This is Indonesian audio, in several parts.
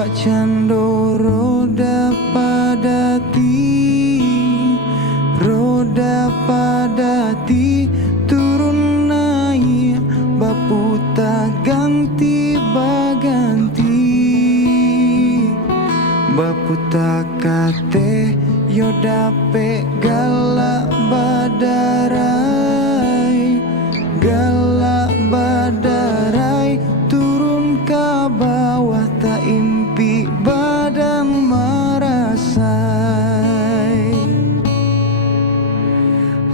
bak cando roda padati turun naik baputa ganti baganti baputa kate yo dape galak badarai turun ke bawah tak impi badan merasai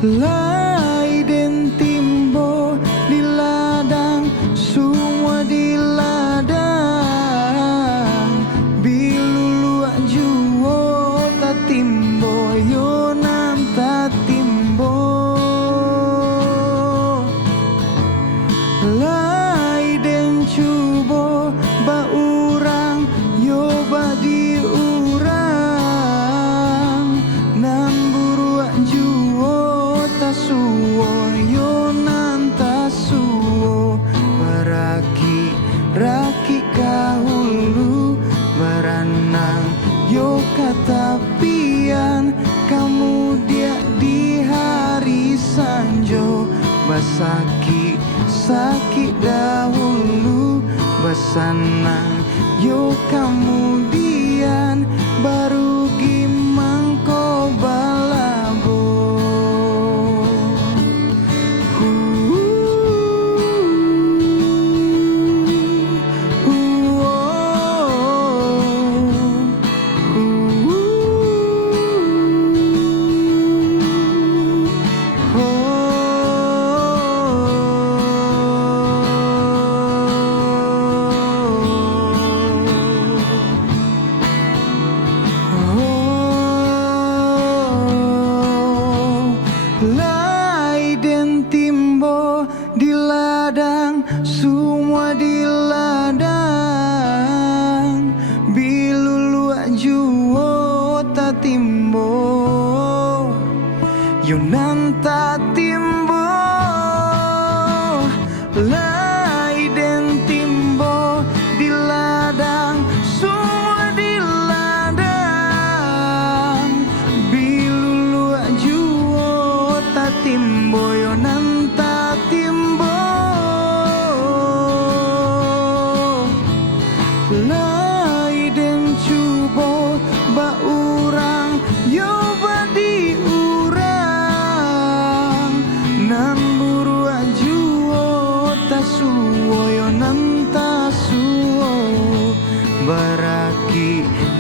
lai den timbo di ladang semua di ladang bilulu juo tak timbo yo nam tak timbo lai den cubo ba urang yo ba di urang nan buru juo tasuo yo nan tasuo raki kahulu beranang yo katapian kamu dia di hari sanjo basaki sakit dahulu besanang yo kemudian baru gimang ko balabo lai den timbo di ladang semua di ladang bilulu juo ta timbo yo nan ta timbo lai den timbo di ladang semua di ladang bilulu juo ta timbo yo nan ta timbo lai den cubo ba urang yo ba di urang nan buru juo tasuo yo nan tasuo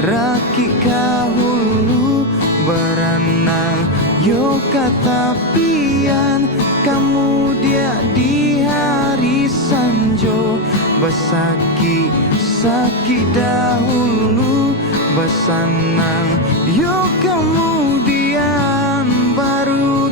raki kahulu beranang yo katapian kamu dia di hari sanjo basaki sakit dahulu besanang yo kemudian baru